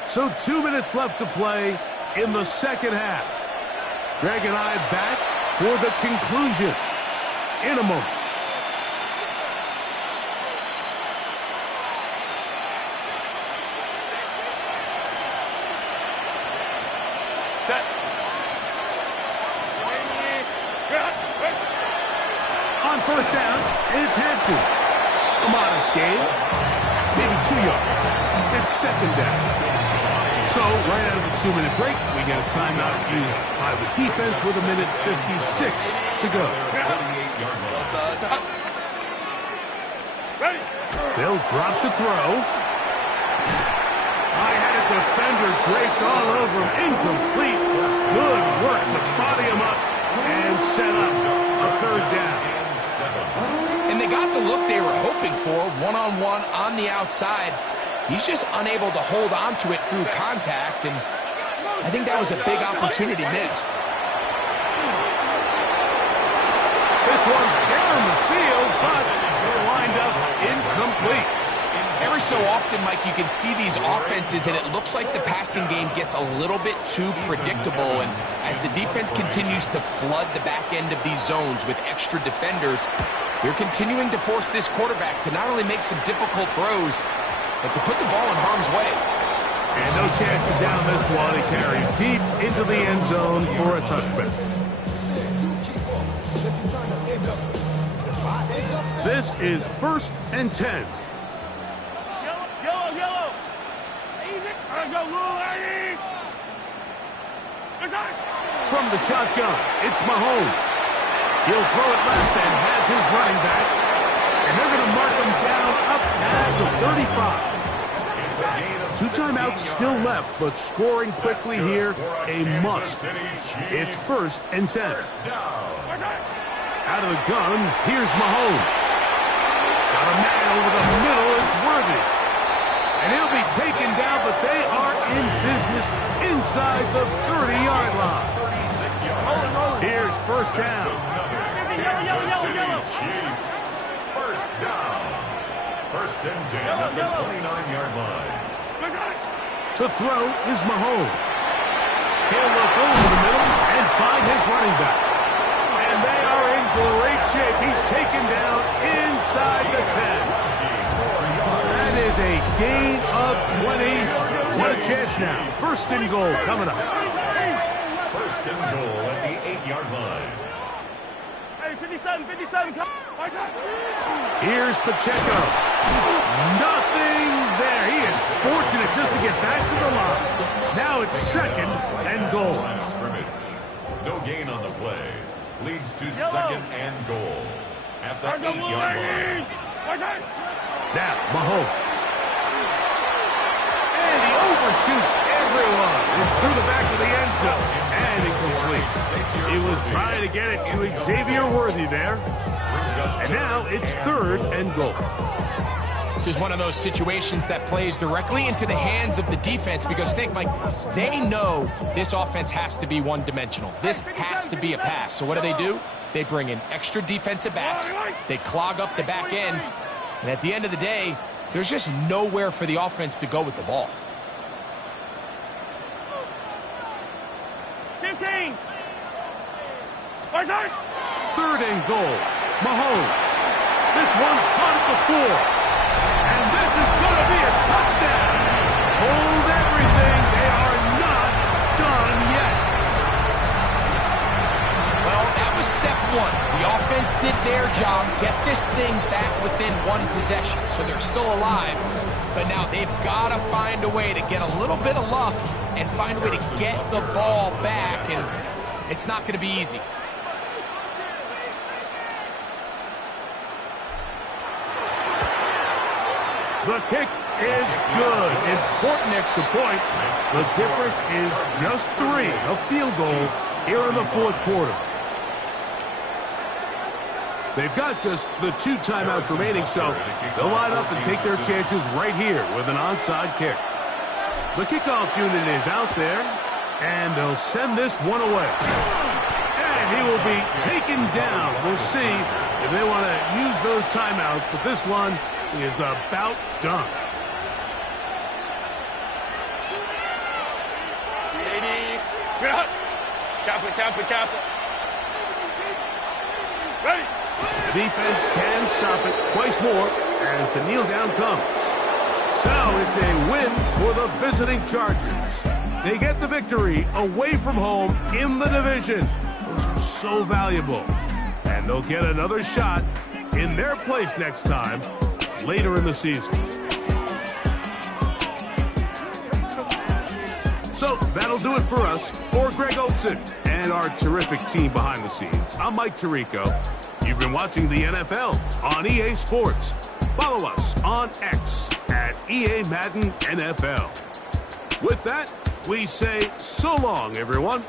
So 2 minutes left to play in the second half. Greg and I back for the conclusion in a moment. Set. On first down, it's Hampton. A modest gain, maybe 2 yards. It's second down. So, right out of the 2-minute break, we get a timeout used by the defense with 1:56 to go. They'll drop to throw. I had a defender draped all over him. Incomplete. Good work to body him up and set up a third down. And they got the look they were hoping for, one-on-one on the outside. He's just unable to hold on to it through contact, and I think that was a big opportunity missed. This one down the field, but it'll wind up incomplete. Every so often, Mike, you can see these offenses, and it looks like the passing game gets a little bit too predictable, and as the defense continues to flood the back end of these zones with extra defenders, they're continuing to force this quarterback to not only make some difficult throws, but to put the ball in harm's way. And no chance to down this one. He carries deep into the end zone for a touchback. This is 1st and 10. Yellow. Easy. Go, little lady. From the shotgun, it's Mahomes. He'll throw it left and has his running back. And they're going to mark him down up at the 35. 2 timeouts still left, but scoring quickly here, a must. It's 1st and 10. Out of the gun, here's Mahomes. Got a man over the middle, it's Worthy. And he'll be taken down, but they are in business inside the 30-yard line. Here's first down. Yellow. Chiefs. First down. 1st and 10 at the 29-yard line. To throw is Mahomes. He'll look over the middle and find his running back. And they are in great shape. He's taken down inside the 10. That is a gain of 20. What a chance now. 1st and goal coming up. 1st and goal at the 8-yard line. Hey, 57. Here's Pacheco. Nothing there. He is fortunate just to get back to the line. Now it's 2nd and goal. Line of scrimmage. No gain on the play. Leads to 2nd and goal at the 8-yard line. Now Mahomes. And he overshoots everyone. It's through the back of the end zone. And incomplete. He was trying to get it to Xavier Worthy there. And now it's 3rd and goal. This is one of those situations that plays directly into the hands of the defense because think, Mike, they know this offense has to be one-dimensional. This has to be a pass. So what do? They bring in extra defensive backs. They clog up the back end. And at the end of the day, there's just nowhere for the offense to go with the ball. 15. 3rd and goal. Mahomes. This one caught at the 4. And this is going to be a touchdown. did their job, get this thing back within one possession, so they're still alive. But now they've got to find a way to get a little bit of luck and find a way to get the ball back, and it's not going to be easy. The kick is good. Important extra point. The difference is just 3, a field goal here in the fourth quarter. They've got just the 2 timeouts remaining, so they'll line up and take their chances right here with an onside kick. The kickoff unit is out there, and they'll send this one away. And he will be taken down. We'll see if they want to use those timeouts, but this one is about done. Cap it. Ready. The defense can stop it twice more as the kneel down comes. So it's a win for the visiting Chargers. They get the victory away from home in the division. Those are so valuable. And they'll get another shot in their place next time later in the season. So that'll do it for us. For Greg Olsen and our terrific team behind the scenes, I'm Mike Tirico. You've been watching the NFL on EA Sports. Follow us on X at EA Madden NFL. With that, we say so long, everyone.